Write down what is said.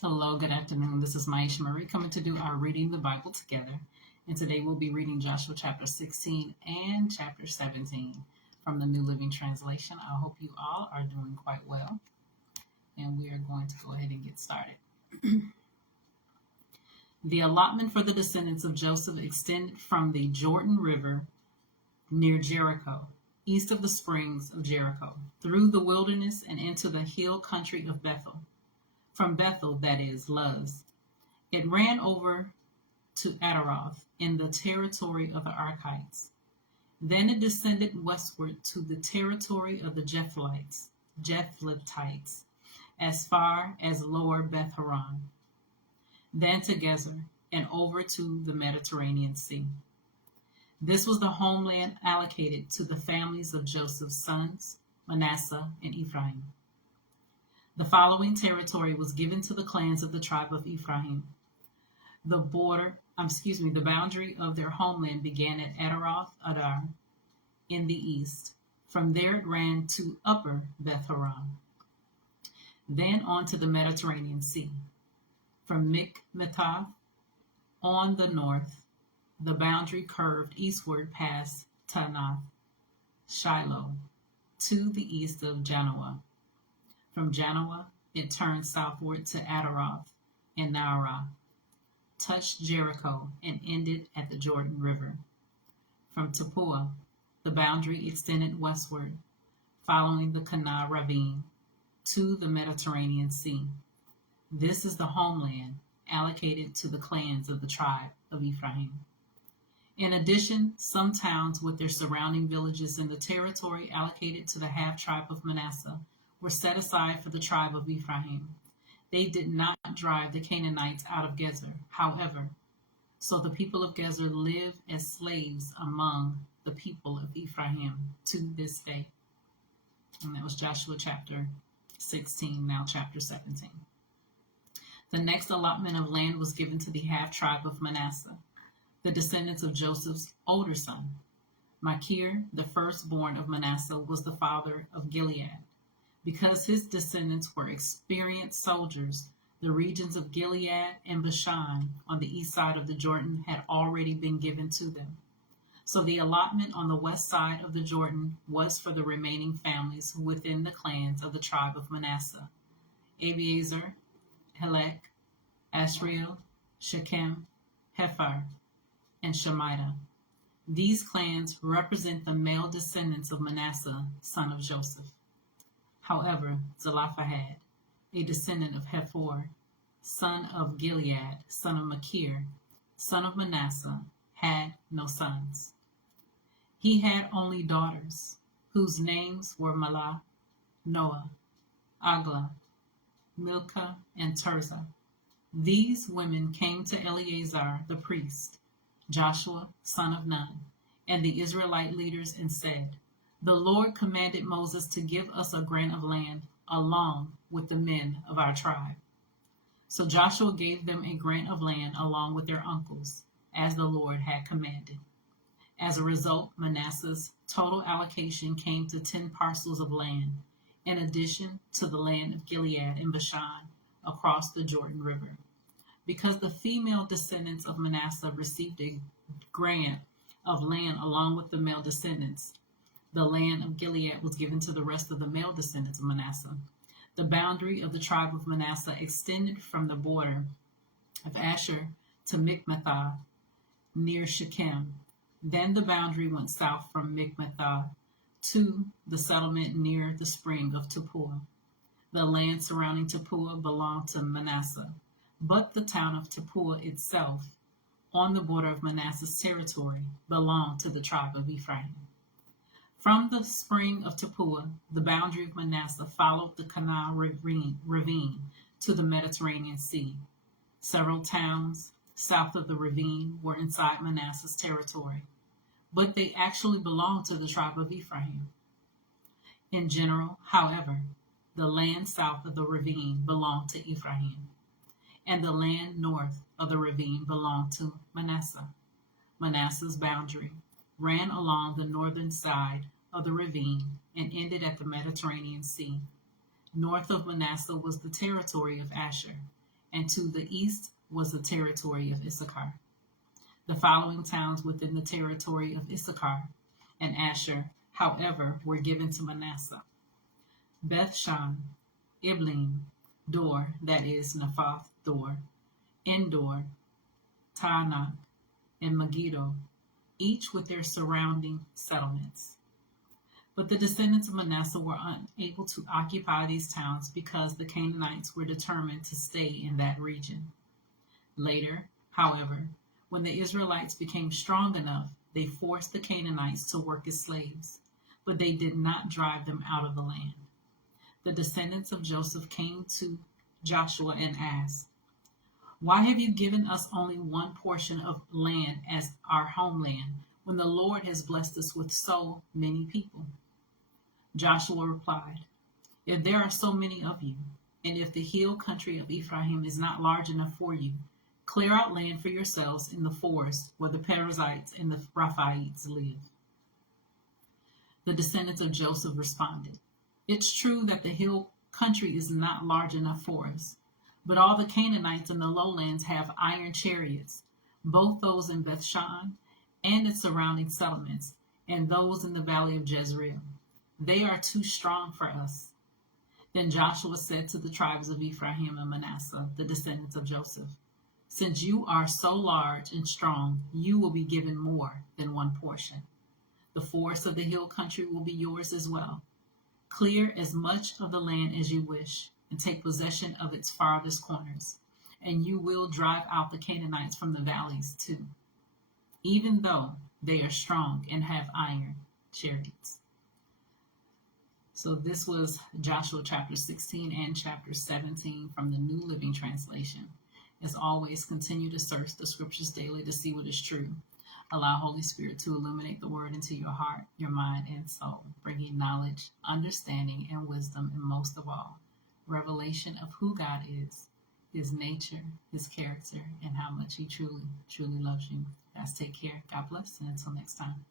Hello, good afternoon. This is Myesha Marie coming to do our reading the Bible together. And today we'll be reading Joshua chapter 16 and chapter 17 from the New Living Translation. I hope you all are doing quite well. And we are going to go ahead and get started. The allotment for the descendants of Joseph extended from the Jordan River near Jericho, east of the springs of Jericho, through the wilderness and into the hill country of Bethel. From Bethel, that is, Luz. It ran over to Ataroth in the territory of the Archites. Then it descended westward to the territory of the Japhletites, as far as lower Beth Horon, then to Gezer, and over to the Mediterranean Sea. This was the homeland allocated to the families of Joseph's sons, Manasseh and Ephraim. The following territory was given to the clans of the tribe of Ephraim. The boundary of their homeland began at Ataroth Adar in the east. From there it ran to upper Beth Horon, then on to the Mediterranean Sea. From Mikmethath on the north, the boundary curved eastward past Tanath, Shiloh, to the east of Janoah. From Janoah, it turned southward to Ataroth and Naarah, touched Jericho, and ended at the Jordan River. From Tappuah, the boundary extended westward, following the Kanah ravine, to the Mediterranean Sea. This is the homeland allocated to the clans of the tribe of Ephraim. In addition, some towns with their surrounding villages in the territory allocated to the half-tribe of Manasseh were set aside for the tribe of Ephraim. They did not drive the Canaanites out of Gezer, however, so the people of Gezer live as slaves among the people of Ephraim to this day. And that was Joshua chapter 16, now chapter 17. The next allotment of land was given to the half-tribe of Manasseh, the descendants of Joseph's older son. Machir, the firstborn of Manasseh, was the father of Gilead. Because his descendants were experienced soldiers, the regions of Gilead and Bashan on the east side of the Jordan had already been given to them. So the allotment on the west side of the Jordan was for the remaining families within the clans of the tribe of Manasseh: Abiezer, Helek, Asriel, Shechem, Hephar, and Shemida. These clans represent the male descendants of Manasseh, son of Joseph. However, Zelophehad, a descendant of Hephor, son of Gilead, son of Machir, son of Manasseh, had no sons. He had only daughters, whose names were Mahlah, Noah, Agla, Milcah, and Tirzah. These women came to Eleazar the priest, Joshua, son of Nun, and the Israelite leaders and said, "The Lord commanded Moses to give us a grant of land along with the men of our tribe." So Joshua gave them a grant of land along with their uncles, as the Lord had commanded. As a result, Manasseh's total allocation came to 10 parcels of land, in addition to the land of Gilead and Bashan across the Jordan River. Because the female descendants of Manasseh received a grant of land along with the male descendants, the land of Gilead was given to the rest of the male descendants of Manasseh. The boundary of the tribe of Manasseh extended from the border of Asher to Mikmethath near Shechem. Then the boundary went south from Mikmethath to the settlement near the spring of Tappuah. The land surrounding Tappuah belonged to Manasseh, but the town of Tappuah itself, on the border of Manasseh's territory, belonged to the tribe of Ephraim. From the spring of Tappuah, the boundary of Manasseh followed the Kanah ravine to the Mediterranean Sea. Several towns south of the ravine were inside Manasseh's territory, but they actually belonged to the tribe of Ephraim. In general, however, the land south of the ravine belonged to Ephraim, and the land north of the ravine belonged to Manasseh. Manasseh's boundary ran along the northern side of the ravine and ended at the Mediterranean Sea. North of Manasseh was the territory of Asher, and to the east was the territory of Issachar. The following towns within the territory of Issachar and Asher, however, were given to Manasseh: Beth-shan, Iblim, Dor, that is, Naphath Dor, Endor, Taanach, and Megiddo, each with their surrounding settlements. But the descendants of Manasseh were unable to occupy these towns because the Canaanites were determined to stay in that region. Later, however, when the Israelites became strong enough, they forced the Canaanites to work as slaves, but they did not drive them out of the land. The descendants of Joseph came to Joshua and asked, "Why have you given us only one portion of land as our homeland when the Lord has blessed us with so many people?" Joshua replied, "If there are so many of you, and if the hill country of Ephraim is not large enough for you, clear out land for yourselves in the forest where the Perizzites and the Rephaites live." The descendants of Joseph responded, "It's true that the hill country is not large enough for us, but all the Canaanites in the lowlands have iron chariots, both those in Beth-shan and its surrounding settlements, and those in the valley of Jezreel. They are too strong for us." Then Joshua said to the tribes of Ephraim and Manasseh, the descendants of Joseph, "Since you are so large and strong, you will be given more than one portion. The forests of the hill country will be yours as well. Clear as much of the land as you wish, and take possession of its farthest corners, and you will drive out the Canaanites from the valleys too, even though they are strong and have iron chariots." So this was Joshua chapter 16 and chapter 17 from the New Living Translation. As always, continue to search the scriptures daily to see what is true. Allow Holy Spirit to illuminate the word into your heart, your mind, and soul, bringing knowledge, understanding, and wisdom, and most of all, revelation of who God is, his nature, his character, and how much he truly, truly loves you. Guys, take care. God bless, and until next time.